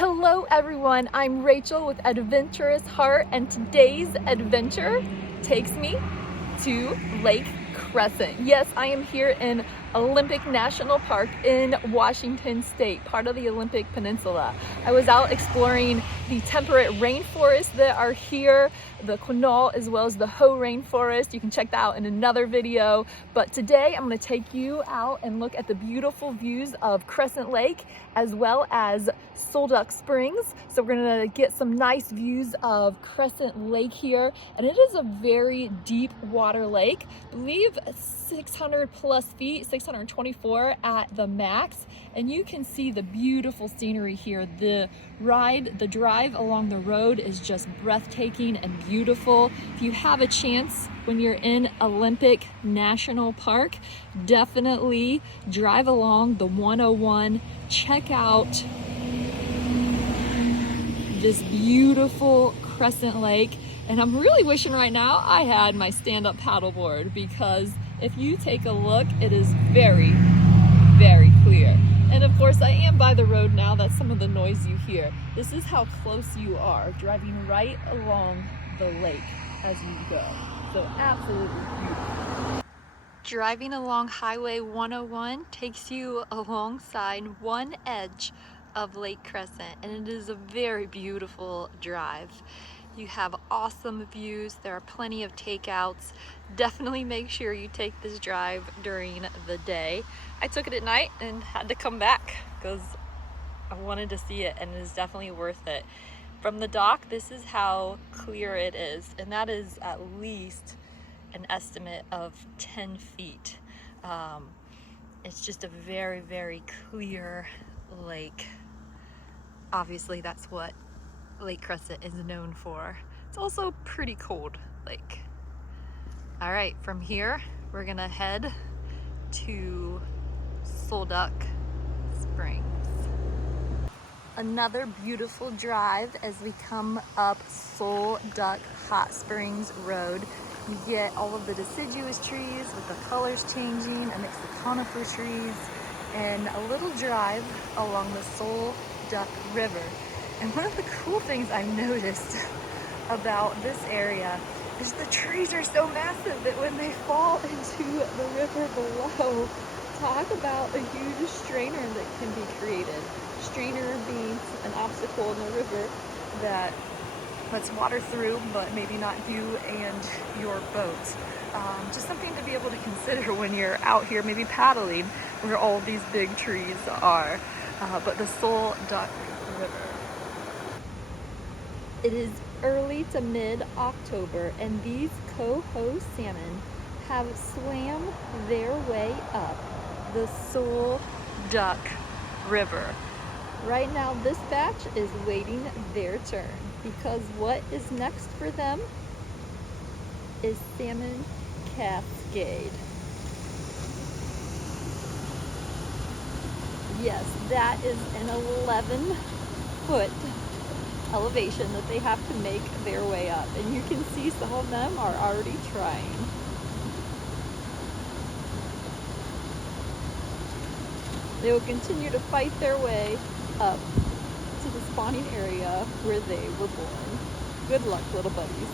Hello everyone, I'm Rachel with Adventurous Heart, and today's adventure takes me to Lake Crescent. Yes, I am here in Olympic National Park in Washington State, part of the Olympic Peninsula. I was out exploring the temperate rainforests that are here, the Quinault as well as the Quinault Rain Forest. You can check that out in another video. But today I'm going to take you out and look at the beautiful views of Crescent Lake as well as Sol Duc Springs. So we're going to get some nice views of Crescent Lake here, and it is a very deep water lake. I believe 600 plus feet, 624 at the max, and you can see the beautiful scenery here. The drive along the road is just breathtaking and beautiful. If you have a chance when you're in Olympic National Park, definitely drive along the 101, check out this beautiful Crescent Lake. And I'm really wishing right now I had my stand-up paddleboard, because if you take a look, it is very, very clear. And of course, I am by the road now. That's some of the noise you hear. This is how close you are, driving right along the lake as you go. So absolutely beautiful. Driving along Highway 101 takes you alongside one edge of Lake Crescent, and it is a very beautiful drive. You have awesome views. There are plenty of takeouts. Definitely make sure you take this drive during the day. I took it at night and had to come back because I wanted to see it, and it is definitely worth it. From the dock, this is how clear it is, and that is at least an estimate of 10 feet. It's just a very, very clear lake. Obviously, that's what Lake Crescent is known for. It's also pretty cold lake. All right, from here, we're gonna head to Sol Duc Springs. Another beautiful drive as we come up Sol Duc Hot Springs Road. You get all of the deciduous trees with the colors changing, a mix of conifer trees, and a little drive along the Sol Duc River. And one of the cool things I've noticed about this area is the trees are so massive that when they fall into the river below, talk about a huge strainer that can be created. Strainer being an obstacle in the river that lets water through, but maybe not you and your boat. Just something to be able to consider when you're out here, maybe paddling, where all these big trees are. But the Sol Duc River. It is early to mid-October, and these coho salmon have swam their way up the Sol Duc River. Right now, this batch is waiting their turn, because what is next for them is Salmon Cascade. Yes, that is an 11-foot elevation that they have to make their way up, and you can see some of them are already trying. They will continue to fight their way up to the spawning area where they were born. Good luck, little buddies.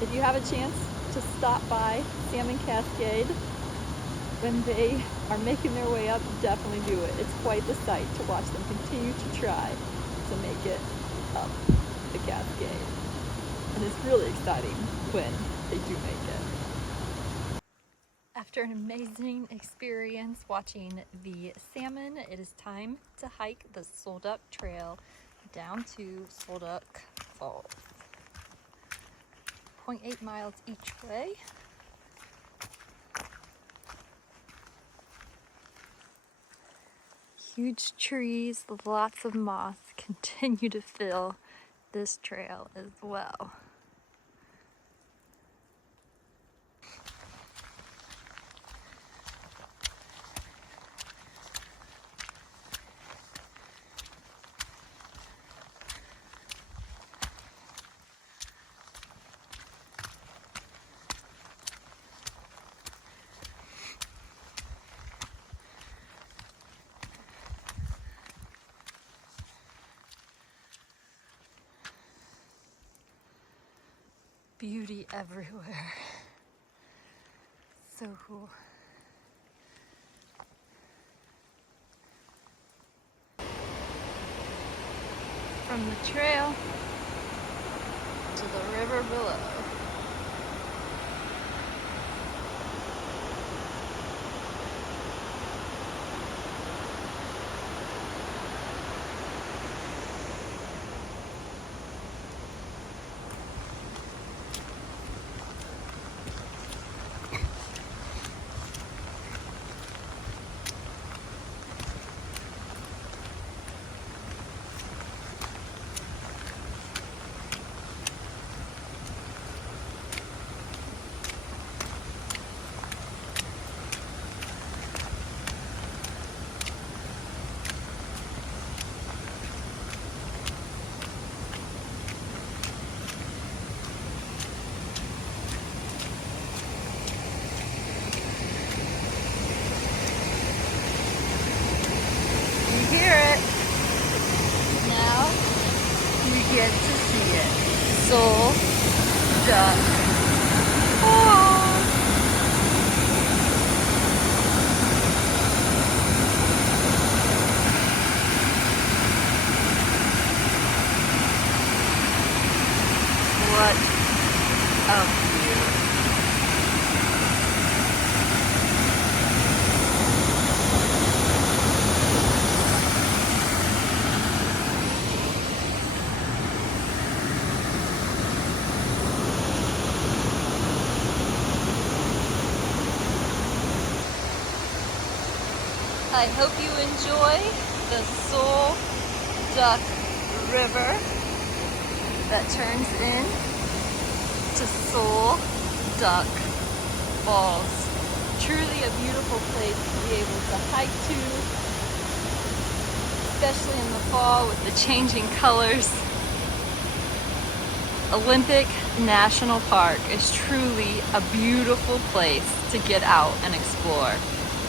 If you have a chance to stop by Salmon Cascade when they are making their way up, definitely do it. It's quite the sight to watch them continue to try to make it up the cascade. And it's really exciting when they do make it. After an amazing experience watching the salmon, it is time to hike the Sol Duc Trail down to Sol Duc Falls. 0.8 miles each way. Huge trees, lots of moss continue to fill this trail as well. Beauty everywhere. So cool. From the trail to the river below. Get to see it. Sol Duc Falls. What a view. I hope you enjoy the Sol Duc River that turns in to Sol Duc Falls. Truly a beautiful place to be able to hike to, especially in the fall with the changing colors. Olympic National Park is truly a beautiful place to get out and explore.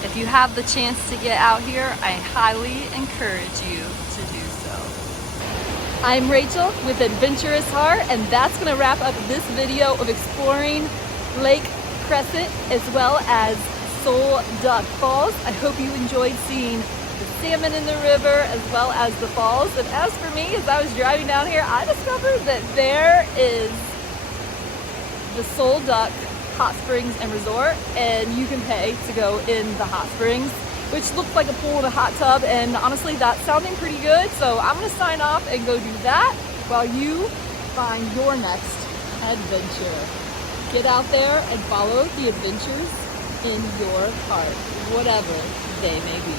If you have the chance to get out here, I highly encourage you to do so. I'm Rachel with Adventurous Heart, and that's going to wrap up this video of exploring Lake Crescent as well as Sol Duc Falls. I hope you enjoyed seeing the salmon in the river as well as the falls. And as for me, as I was driving down here, I discovered that there is the Sol Duc Hot Springs and Resort, and you can pay to go in the hot springs, which looks like a pool and a hot tub, and honestly that's sounding pretty good, so I'm gonna sign off and go do that while you find your next adventure. Get out there and follow the adventures in your heart, whatever they may be.